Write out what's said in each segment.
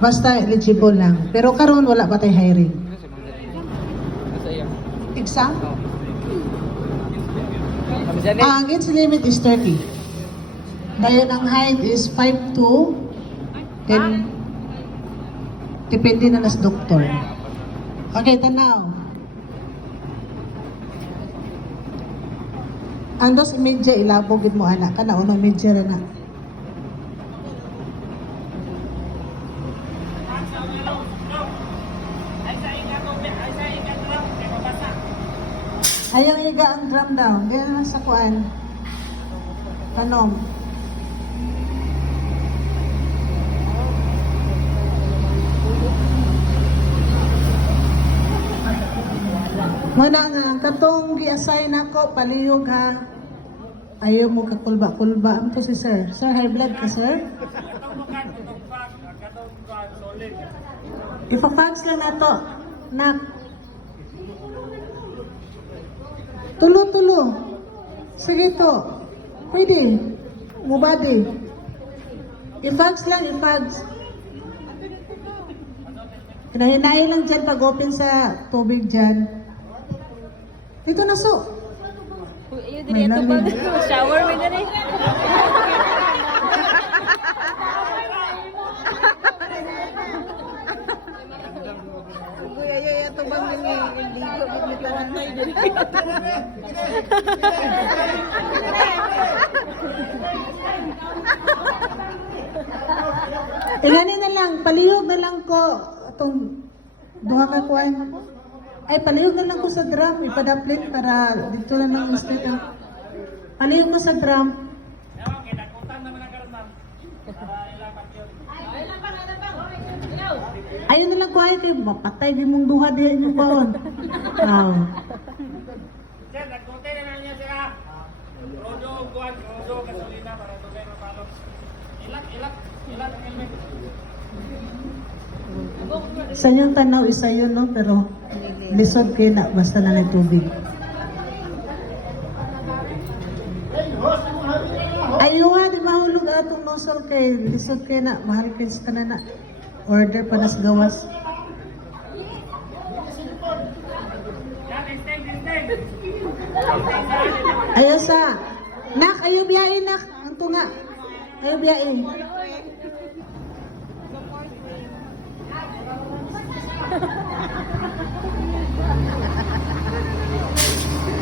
Basta eligible lang. Pero karon wala pa tay hiring. Exam? Ang age limit is 30. Ngayon ang height is 5'2". Then, depende na nas doktor. Okay, tanaw. Ang dos media ilabog gid mo anak kana unang media ra na. Ayaw iga ang drum down. Ganyan lang sa kuan. Tanom. Muna nga, katong gi-assign ako, palihog ha. Ayaw mo kakulba-kulba. Ano to si sir? Sir, high blood ka sir? Ipa-fax lang na to. Nak. Tulo-tulo. Sige to. Pwede. Mubadi. I-fax lang, i-fax. Hinahinay lang dyan pag-open sa tubig dyan. Ito na so. Ayun, dili ito ba? Shower, may dali. Kuya, ayun, ito ba hindi ko magmitawantay dali. Ingani na lang, palihog na lang ko itong duha ka kuwan. Ay, palihog na lang ko sa drum, ipadaplit para dito na lang instead ng palihog mo sa drum. Ayun na lang kuhay kayo, mapatay din mong duha diya inyong baon. Wow. Sir, nagkote na niya sila. Rodo, guwan, rodo, gasolina, para dugay mapalok. Ilat ang helmet. Sa inyong tanaw, isa yun, no? Pero lisod kayo na, basta na nagtubig. Ayuha, di mahulog atong nosol kay lisod kayo na, mahal kayo sa kanana. Order pa nas gawas. Ayaw sa, nak, ayaw biyain, nak. Ang tunga. Ayaw biyain.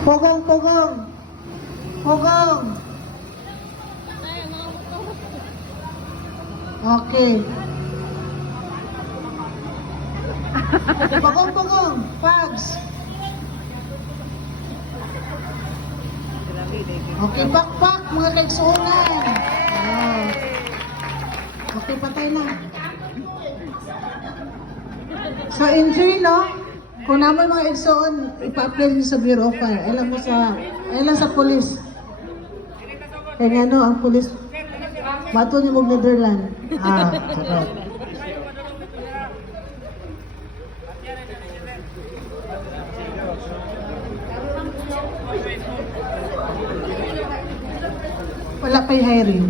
Pogong, pogong. Pogong. Okay. Pogong, pogong. Pags. Okay, pakpak mga kaigsuunan. Oh. Okay, patay na. So, injury, no? Kung naman mga igsoon, ipa-apply nyo sa Bureau of Fire. Alam sa police. Kaya nga no, ang police, bato niyo mong Netherlands. Sarap. Wala pa'y hiring.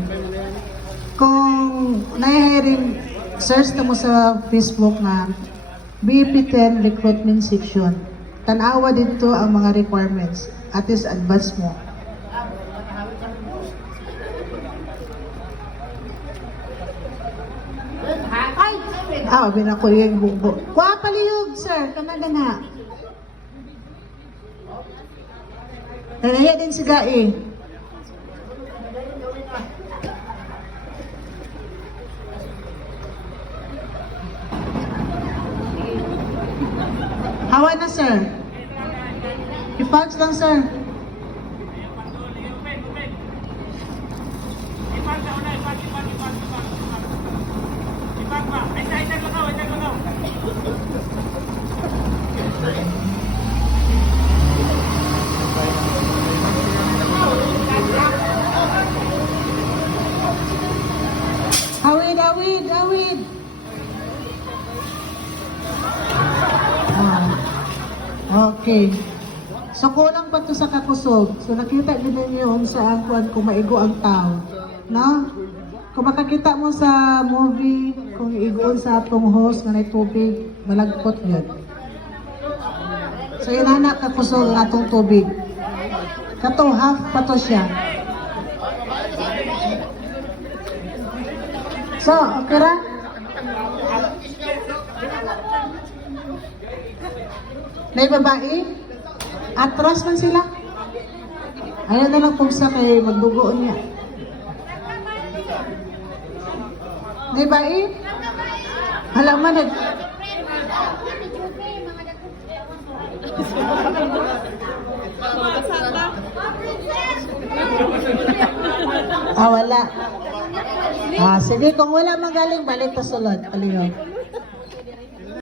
Kung na-hiring, search na mo sa Facebook na BP10 Recruitment Section. Tanawa dito ang mga requirements. At least advance mo. Ay! Binako yung bugbo. Kuha palihog, sir. Kana-gana. Nanahiya din si Gai. Hawa na, sir. I-fax lang, sir. Awid. Okay. So, kulang pa to sa kakusog. So, nakita din ninyo kung saan kung maigo ang tao. No? Kung makakita mo sa movie, kung igoon sa atong host nga may tubig, malagpot yun. So inana ka kusog ang atong tubig. Kato half pa to siya. So, okay ra? May babae? Atras man sila? Ayaw na lang pugsa kay magdugo niya. May babae? Halaman na. Wala. Sige, kung wala magaling, balik ka sulod. Aliyo.